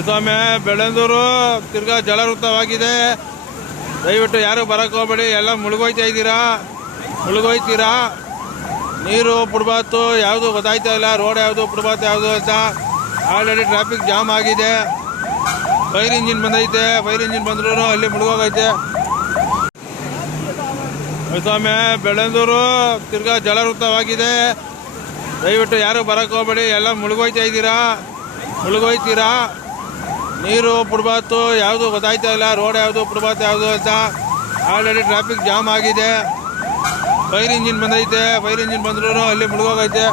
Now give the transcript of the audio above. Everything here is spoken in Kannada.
ಸ್ವಾಮಿ ಬೆಳ್ಳಂದೂರು ತಿರ್ಗಾ ಜಲವೃತವಾಗಿದೆ. ದಯವಿಟ್ಟು ಯಾರು ಬರಕ್ಕೆ ಹೋಗ್ಬೇಡಿ, ಎಲ್ಲ ಮುಳುಗೋಯ್ತೀರಾ. ನೀರು ಫುಟ್ಪಾತು ಯಾವುದು ಗೊತ್ತಾಯ್ತಾ ಇಲ್ಲ, ರೋಡ್ ಯಾವುದು ಫುಟ್ಪಾತ್ ಯಾವುದು ಅಂತ. ಆಲ್ರೆಡಿ ಟ್ರಾಫಿಕ್ ಜಾಮ್ ಆಗಿದೆ. ಫೈರ್ ಇಂಜಿನ್ ಬಂದೈತೆ, ಫೈರ್ ಇಂಜಿನ್ ಬಂದ್ರೂ ಅಲ್ಲಿ ಮುಳುಗೋಗೈತೆ. ಸ್ವಾಮಿ ಬೆಳ್ಳಂದೂರು ತಿರ್ಗಾ ಜಲವೃತವಾಗಿದೆ. ದಯವಿಟ್ಟು ಯಾರು ಬರಕ್ಕೆ ಹೋಗ್ಬೇಡಿ, ಎಲ್ಲ ಮುಳುಗೋಯ್ತೀರಾ. ನೀರು ಫುಟ್ಪಾತು ಯಾವುದು ಗೊತ್ತಾಯ್ತಾ ಇಲ್ಲ, ರೋಡ್ ಯಾವುದು ಫುಟ್ಪಾತ್ ಯಾವುದು ಅಂತ. ಆಲ್ರೆಡಿ ಟ್ರಾಫಿಕ್ ಜಾಮ್ ಆಗಿದೆ. ಫೈರ್ ಇಂಜಿನ್ ಬಂದೈತೆ, ಫೈರ್ ಇಂಜಿನ್ ಬಂದ್ರೂ ಅಲ್ಲಿ ಮುಳುಗೋಗೈತೆ.